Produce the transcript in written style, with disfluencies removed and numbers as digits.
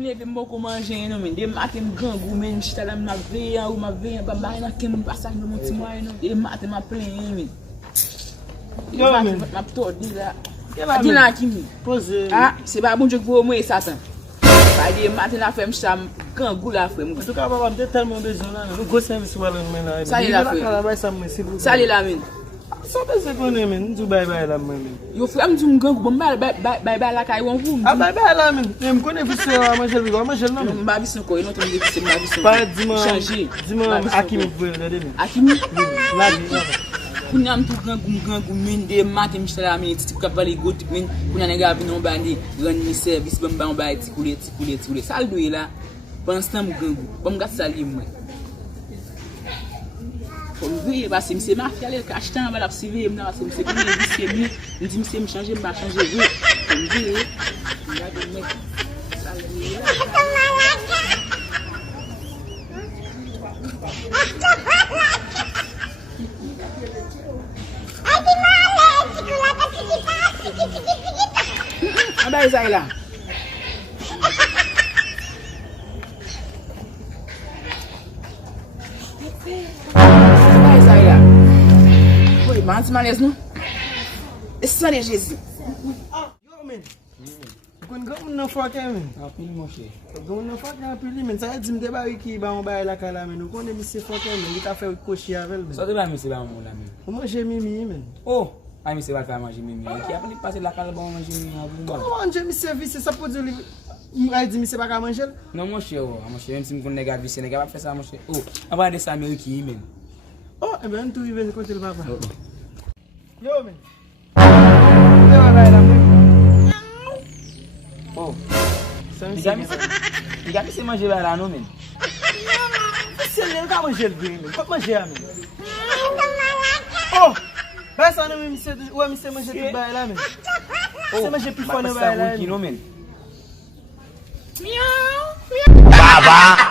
Leve beaucoup manger non men de matin grand goût men chita la ma veille ou ma veille ba ba na kem passage no mon timoy non de matin ma plein men yo men ma to di la di la kimi Pose ah c'est pas bon Dieu pour moi Satan ba de matin la femme ça grand goût la frère en tout cas papa me tellement besoin là nous gros service wala men là Salut la frère Salut la men so besoin connait men nous bye bye la men yo frère me dit grand goût bye la kay won vous ah bye bye la men me connait visse à manger non ma vie ko non to me visse ma vie pas dis-moi changer dis-moi Akimi vous regardez men Akimi là Kunyam tout grand goût men de matin m'chita la men ti ka parler goût men kunya nèg vinn on bandi rendre mi service ba on ba ti couler ça le doit là pendant ce temps grand goût ba m'gat sali moi comme oui parce que c'est mafia les acheter en va la suivre moi c'est comme c'est mieux me dit c'est me changer me changer oui comme oui regarde moi Abay Zayla. Abay Zayla. Oui, man, tu malaise non? C'est de Jésus. Yo men. Kon gam nan fwa ke men. Apil mon cher. Gam nan fwa ke apil men ça dit me débarrer qui ba on ba la kala men nous connait monsieur fwa ke men il t'a fait cocher avec men. Ça de la monsieur ba mon ami. On manger mimi men. Oh, ah monsieur va faire manger mimi. Qui a passer la kala ba manger mimi avant. Comment manger monsieur service ça pour dire m'ai dit monsieur pas manger. Non mon cher, même si me connait gars vice nèg va faire ça mon cher. Oh, on va de ça américain men. Oh, eh ben tout il côté le papa. Yo men. Oh. Il a mis manger là non men. C'est le gars manger le bien. Faut manger men. Oh. Bah ça non monsieur ouais monsieur manger tout bail là men. C'est manger plus fort dans bail là. Non men. Baba